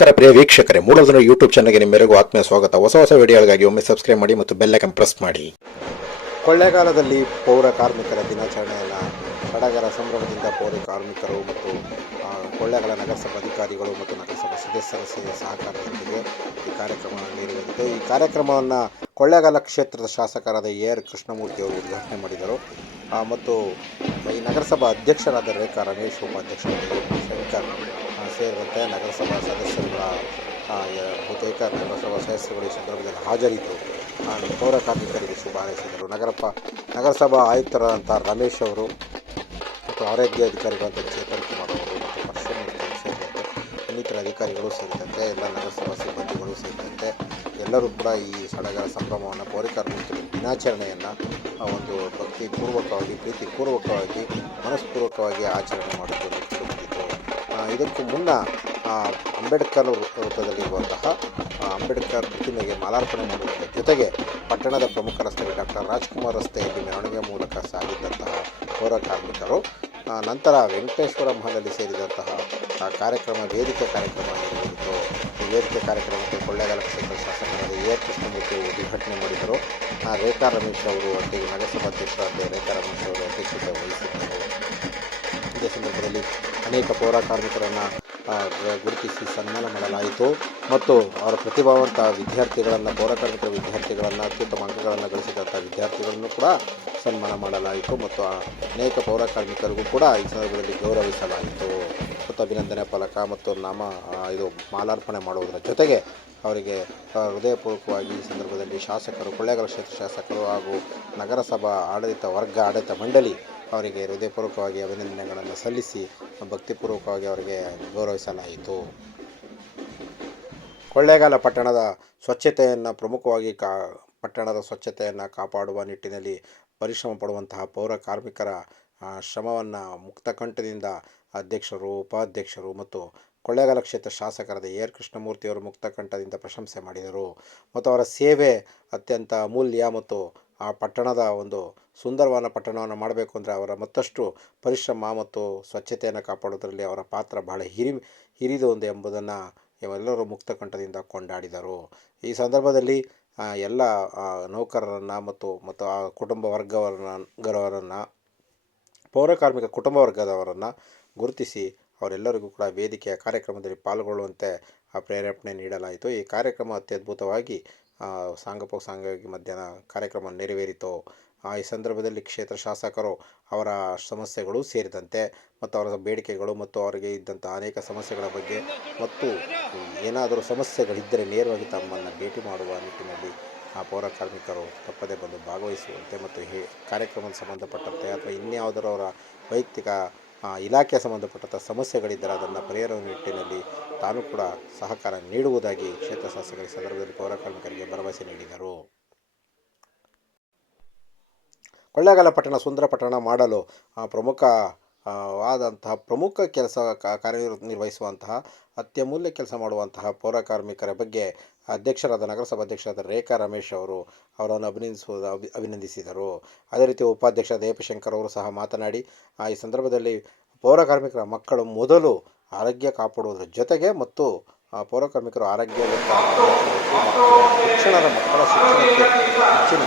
ನಮಸ್ಕಾರ ಪ್ರಿಯ ವೀಕ್ಷಕರೇ ಮೂಲದನ ಯೂಟ್ಯೂಬ್ ಚಾನಲ್ಗೆ ನಿಮ್ಮೆಲ್ಲರಿಗೂ ಆತ್ಮೀಯ ಸ್ವಾಗತ. ಹೊಸ ಹೊಸ ವಿಡಿಯೋಗಳಿಗಾಗಿ ಒಮ್ಮೆ ಸಬ್ಸ್ಕ್ರೈಬ್ ಮಾಡಿ ಮತ್ತು ಬೆಲ್ಲೈಕನ್ ಪ್ರೆಸ್ ಮಾಡಿ. ಕೊಳ್ಳೇಗಾಲದಲ್ಲಿ ಪೌರ ಕಾರ್ಮಿಕರ ದಿನಾಚರಣೆಯನ್ನು ಸಡಗರ ಸಂಭ್ರಮದಿಂದ ಪೌರ ಕಾರ್ಮಿಕರು ಮತ್ತು ಕೊಳ್ಳೇಗಾಲ ನಗರಸಭಾ ಅಧಿಕಾರಿಗಳು ಮತ್ತು ನಗರಸಭಾ ಸದಸ್ಯರ ಸಹಕಾರದೊಂದಿಗೆ ಈ ಕಾರ್ಯಕ್ರಮ ನೀಡಿದಂತೆ ಈ ಕಾರ್ಯಕ್ರಮವನ್ನು ಕೊಳ್ಳೇಗಾಲ ಕ್ಷೇತ್ರದ ಶಾಸಕರಾದ ಎ ಆರ್ ಕೃಷ್ಣಮೂರ್ತಿ ಅವರು ಉದ್ಘಾಟನೆ ಮಾಡಿದರು. ಮತ್ತು ಈ ನಗರಸಭಾ ಅಧ್ಯಕ್ಷರಾದ ರೇಖಾ ರಮೇಶ್, ಉಪಾಧ್ಯಕ್ಷರಾದ ಶಂಕರ್ ಸೇರಿದಂತೆ ನಗರಸಭಾ ಸದಸ್ಯರುಗಳ ಬಹುತೇಕ ನಗರಸಭಾ ಸದಸ್ಯರುಗಳು ಈ ಸಂದರ್ಭದಲ್ಲಿ ಹಾಜರಿದ್ದು ಆ, ಪೌರ ಕಾರ್ಮಿಕರಿಗೆ ಶುಭ ಹಾರೈಸಿದರು. ನಗರಪ್ಪ ನಗರಸಭಾ ಆಯುಕ್ತರಾದಂಥ ರಮೇಶ್ ಅವರು ಮತ್ತು ಆರೋಗ್ಯ ಅಧಿಕಾರಿಗಳಂತ ಚೇತನ್ ಕುಮಾರ್ ಅವರು ಮತ್ತು ಪರಶುಮೂರ್ತಿ ಸೇರಿದಂತೆ ಇನ್ನಿತರ ಅಧಿಕಾರಿಗಳು ಸೇರಿದಂತೆ ಎಲ್ಲ ನಗರಸಭಾ ಸಿಬ್ಬಂದಿಗಳು ಸೇರಿದಂತೆ ಎಲ್ಲರೂ ಕೂಡ ಈ ಸಡಗರ ಸಂಭ್ರಮವನ್ನು ಪೌರ ಕಾರ್ಮಿಕರ ದಿನಾಚರಣೆಯನ್ನು ಒಂದು ಭಕ್ತಿಪೂರ್ವಕವಾಗಿ ಪ್ರೀತಿಪೂರ್ವಕವಾಗಿ ಮನಸ್ಪೂರ್ವಕವಾಗಿ ಆಚರಣೆ ಆ, ಇದಕ್ಕೂ ಮುನ್ನ ಅಂಬೇಡ್ಕರ್ ವೃತ್ತದಲ್ಲಿರುವಂತಹ ಅಂಬೇಡ್ಕರ್ ಪ್ರತಿಮೆಗೆ ಮಾಲಾರ್ಪಣೆ ಮಾಡುವುದರ ಜೊತೆಗೆ ಪಟ್ಟಣದ ಪ್ರಮುಖ ರಸ್ತೆಗೆ ಡಾಕ್ಟರ್ ರಾಜ್ಕುಮಾರ್ ರಸ್ತೆಯಲ್ಲಿ ಮೆರವಣಿಗೆ ಮೂಲಕ ಸಾಗಿದ್ದಂತಹ ಪೌರ ಕಾರ್ಮಿಕರು ನಂತರ ವೆಂಕಟೇಶ್ವರ ಮಹಲಲ್ಲಿ ಸೇರಿದಂತಹ ಕಾರ್ಯಕ್ರಮ, ವೇದಿಕೆ ಕಾರ್ಯಕ್ರಮ ಈ ವೇದಿಕೆ ಕಾರ್ಯಕ್ರಮಕ್ಕೆ ಕೊಳ್ಳೇಗಾಲ ಕ್ಷೇತ್ರ ಶಾಸಕರಾದ ಎ. ಕೃಷ್ಣಮೂರ್ತಿ ಉದ್ಘಾಟನೆ ಮಾಡಿದರು. ರೇಖಾ ರಮೇಶ್ ಅವರು ಒಟ್ಟಿಗೆ ನಗರಸಭಾಧ್ಯಕ್ಷರಾದ ರೇಖಾ ರಮೇಶ್ ಅವರು ಅಧ್ಯಕ್ಷತೆ ವಹಿಸಿದ್ದರು. ಇದೇ ಸಂದರ್ಭದಲ್ಲಿ ಅನೇಕ ಪೌರ ಕಾರ್ಮಿಕರನ್ನು ಗುರುತಿಸಿ ಸನ್ಮಾನ ಮಾಡಲಾಯಿತು. ಮತ್ತು ಅವರ ಪ್ರತಿಭಾವಂತ ವಿದ್ಯಾರ್ಥಿಗಳನ್ನು, ಪೌರ ಕಾರ್ಮಿಕರ ವಿದ್ಯಾರ್ಥಿಗಳನ್ನು, ಅತ್ಯುತ್ತಮ ಅಂಕಗಳನ್ನು ಗಳಿಸಿದಂಥ ವಿದ್ಯಾರ್ಥಿಗಳನ್ನು ಕೂಡ ಸನ್ಮಾನ ಮಾಡಲಾಯಿತು. ಮತ್ತು ಅನೇಕ ಪೌರ ಕಾರ್ಮಿಕರಿಗೂ ಕೂಡ ಈ ಸಂದರ್ಭದಲ್ಲಿ ಗೌರವಿಸಲಾಯಿತು. ಮತ್ತು ಅಭಿನಂದನೆ ಫಲಕ ಮತ್ತು ನಾಮ ಇದು ಮಾಲಾರ್ಪಣೆ ಮಾಡುವುದರ ಜೊತೆಗೆ ಅವರಿಗೆ ಹೃದಯಪೂರ್ವಕವಾಗಿ ಈ ಸಂದರ್ಭದಲ್ಲಿ ಶಾಸಕರು, ಕೊಳ್ಳೇಗಾಲ ಕ್ಷೇತ್ರ ಶಾಸಕರು ಹಾಗೂ ನಗರಸಭಾ ಆಡಳಿತ ವರ್ಗ, ಆಡಳಿತ ಮಂಡಳಿ ಅವರಿಗೆ ಹೃದಯಪೂರ್ವಕವಾಗಿ ಅಭಿನಂದನೆಗಳನ್ನು ಸಲ್ಲಿಸಿ ಭಕ್ತಿಪೂರ್ವಕವಾಗಿ ಅವರಿಗೆ ಗೌರವಿಸಲಾಯಿತು. ಕೊಳ್ಳೇಗಾಲ ಪಟ್ಟಣದ ಸ್ವಚ್ಛತೆಯನ್ನು ಪ್ರಮುಖವಾಗಿ ಕಾ, ಪಟ್ಟಣದ ಸ್ವಚ್ಛತೆಯನ್ನು ಕಾಪಾಡುವ ನಿಟ್ಟಿನಲ್ಲಿ ಪರಿಶ್ರಮ ಪಡುವಂತಹ ಪೌರ ಕಾರ್ಮಿಕರ ಶ್ರಮವನ್ನು ಮುಕ್ತಕಂಠದಿಂದ ಅಧ್ಯಕ್ಷರು, ಉಪಾಧ್ಯಕ್ಷರು ಮತ್ತು ಕೊಳ್ಳೇಗಾಲ ಕ್ಷೇತ್ರ ಶಾಸಕರಾದ ಎ. ಆರ್. ಕೃಷ್ಣಮೂರ್ತಿಯವರು ಮುಕ್ತಕಂಠದಿಂದ ಪ್ರಶಂಸೆ ಮಾಡಿದರು. ಮತ್ತು ಅವರ ಸೇವೆ ಅತ್ಯಂತ ಅಮೂಲ್ಯ ಮತ್ತು ಆ ಪಟ್ಟಣದ ಒಂದು ಸುಂದರವಾದ ಪಟ್ಟಣವನ್ನು ಮಾಡಬೇಕು ಅಂದರೆ ಅವರ ಮತ್ತಷ್ಟು ಪರಿಶ್ರಮ ಮತ್ತು ಸ್ವಚ್ಛತೆಯನ್ನು ಕಾಪಾಡೋದರಲ್ಲಿ ಅವರ ಪಾತ್ರ ಬಹಳ ಹಿರಿ, ಹಿರಿದು ಒಂದು ಎಂಬುದನ್ನು ಎಲ್ಲರೂ ಮುಕ್ತಕಂಠದಿಂದ ಕೊಂಡಾಡಿದರು. ಈ ಸಂದರ್ಭದಲ್ಲಿ ಎಲ್ಲ ನೌಕರರನ್ನು ಮತ್ತು ಮತ್ತು ಆ ಕುಟುಂಬ ವರ್ಗವರನ್ನ ಗರವರನ್ನು ಪೌರ ಕಾರ್ಮಿಕ ಕುಟುಂಬ ವರ್ಗದವರನ್ನು ಗುರುತಿಸಿ ಅವರೆಲ್ಲರಿಗೂ ಕೂಡ ವೇದಿಕೆಯ ಕಾರ್ಯಕ್ರಮದಲ್ಲಿ ಪಾಲ್ಗೊಳ್ಳುವಂತೆ ಆ ಪ್ರೇರೇಪಣೆ ನೀಡಲಾಯಿತು. ಈ ಕಾರ್ಯಕ್ರಮ ಅತ್ಯದ್ಭುತವಾಗಿ ಆ, ಸಾಂಗೋಪಸಾಂಗವಾಗಿ ಮಧ್ಯಾಹ್ನ ಕಾರ್ಯಕ್ರಮ ನೆರವೇರಿತು. ಆ, ಈ ಸಂದರ್ಭದಲ್ಲಿ ಕ್ಷೇತ್ರ ಶಾಸಕರು ಅವರ ಸಮಸ್ಯೆಗಳು ಸೇರಿದಂತೆ ಮತ್ತು ಅವರ ಬೇಡಿಕೆಗಳು ಮತ್ತು ಅವರಿಗೆ ಇದ್ದಂಥ ಅನೇಕ ಸಮಸ್ಯೆಗಳ ಬಗ್ಗೆ ಮತ್ತು ಏನಾದರೂ ಸಮಸ್ಯೆಗಳಿದ್ದರೆ ನೇರವಾಗಿ ತಮ್ಮನ್ನು ಭೇಟಿ ಮಾಡುವ ನಿಟ್ಟಿನಲ್ಲಿ ಆ ಪೌರ ಕಾರ್ಮಿಕರು ತಪ್ಪದೇ ಬಂದು ಭಾಗವಹಿಸುವಂತೆ ಮತ್ತು ಹೇ ಕಾರ್ಯಕ್ರಮಕ್ಕೆ ಸಂಬಂಧಪಟ್ಟಂತೆ ಅಥವಾ ಇನ್ಯಾವುದರ ಅವರ ವೈಯಕ್ತಿಕ ಆ, ಇಲಾಖೆ ಸಂಬಂಧಪಟ್ಟಂಥ ಸಮಸ್ಯೆಗಳಿದ್ದರೆ ಅದನ್ನು ಪರಿಹಾರ ನಿಟ್ಟಿನಲ್ಲಿ ತಾನು ಕೂಡ ಸಹಕಾರ ನೀಡುವುದಾಗಿ ಕ್ಷೇತ್ರ ಶಾಸಕರ ಸಂದರ್ಭದಲ್ಲಿ ಪೌರ ಕಾರ್ಮಿಕರಿಗೆ ಭರವಸೆ ನೀಡಿದರು. ಕೊಳ್ಳೇಗಾಲ ಪಟ್ಟಣ ಸುಂದರ ಪಟ್ಟಣ ಮಾಡಲು ಪ್ರಮುಖ ಆ, ವಾದಂತಹ ಪ್ರಮುಖ ಕೆಲಸ ಕಾರ್ಯನಿರ್ವಹಿಸುವಂತಹ ಅತ್ಯಮೂಲ್ಯ ಕೆಲಸ ಮಾಡುವಂತಹ ಪೌರ ಕಾರ್ಮಿಕರ ಬಗ್ಗೆ ಅಧ್ಯಕ್ಷರಾದ ನಗರಸಭಾ ಅಧ್ಯಕ್ಷರಾದ ರೇಖಾ ರಮೇಶ್ ಅವರು ಅವರನ್ನು ಅಭಿನಂದಿಸುವುದು ಅಭಿ ಅಭಿನಂದಿಸಿದರು. ಅದೇ ರೀತಿ ಉಪಾಧ್ಯಕ್ಷ ದೇಪಶಂಕರ್ ಅವರು ಸಹ ಮಾತನಾಡಿ ಈ ಸಂದರ್ಭದಲ್ಲಿ ಪೌರ ಕಾರ್ಮಿಕರ ಮಕ್ಕಳು ಮೊದಲು ಆರೋಗ್ಯ ಕಾಪಾಡುವುದರ ಜೊತೆಗೆ ಮತ್ತು ಪೌರಕಾರ್ಮಿಕರು ಪೌರ ಕಾರ್ಮಿಕರು ಆರೋಗ್ಯ ಶಿಕ್ಷಣದ ಮಕ್ಕಳ ಶಿಕ್ಷಣಕ್ಕೆ ಹೆಚ್ಚಿನ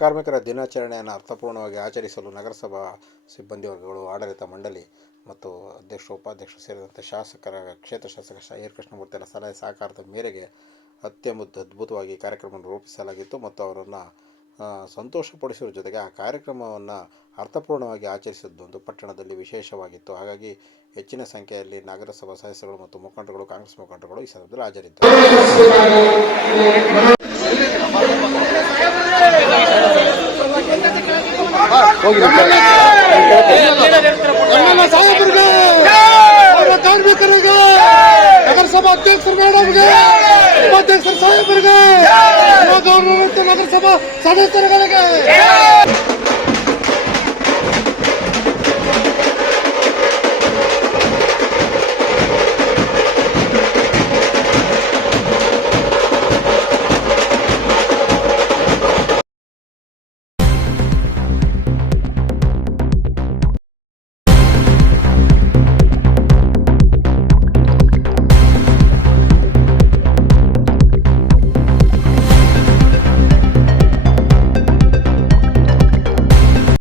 ಕಾರ್ಮಿಕರ ದಿನಾಚರಣೆಯನ್ನು ಅರ್ಥಪೂರ್ಣವಾಗಿ ಆಚರಿಸಲು ನಗರಸಭಾ ಸಿಬ್ಬಂದಿ ವರ್ಗಗಳು ಆಡಳಿತ ಮಂಡಳಿ ಮತ್ತು ಅಧ್ಯಕ್ಷ, ಉಪಾಧ್ಯಕ್ಷ ಸೇರಿದಂತೆ ಶಾಸಕರ, ಕ್ಷೇತ್ರ ಶಾಸಕ ಶಾಹಿರ್ ಕೃಷ್ಣಮೂರ್ತಿಯವರ ಸಲಹೆ ಸಹಕಾರದ ಮೇರೆಗೆ ಅತ್ಯಮುದ್ ಅದ್ಭುತವಾಗಿ ಕಾರ್ಯಕ್ರಮವನ್ನು ರೂಪಿಸಲಾಗಿತ್ತು ಮತ್ತು ಅವರನ್ನು ಸಂತೋಷಪಡಿಸುವ ಜೊತೆಗೆ ಆ ಕಾರ್ಯಕ್ರಮವನ್ನು ಅರ್ಥಪೂರ್ಣವಾಗಿ ಆಚರಿಸಿದ್ದೊಂದು ಪಟ್ಟಣದಲ್ಲಿ ವಿಶೇಷವಾಗಿತ್ತು. ಹಾಗಾಗಿ ಹೆಚ್ಚಿನ ಸಂಖ್ಯೆಯಲ್ಲಿ ನಗರಸಭಾ ಸದಸ್ಯರು ಮತ್ತು ಮುಖಂಡರುಗಳು, ಕಾಂಗ್ರೆಸ್ ಮುಖಂಡರುಗಳು ಈ ಸಂದರ್ಭದಲ್ಲಿ ಹಾಜರಿದ್ದರು. ಸಾಹೇಬರಿಗೆ ಕಾರ್ಮಿಕರಿಗೆ ನಗರಸಭಾ ಅಧ್ಯಕ್ಷರು ಮೇಡಮ್ಗೆ ಉಪಾಧ್ಯಕ್ಷರು ಸಾಹೇಬರಿಗೆ ಗೌರವಾನ್ವಿತ ನಗರಸಭಾ ಸದಸ್ಯರುಗಳಿಗೆ.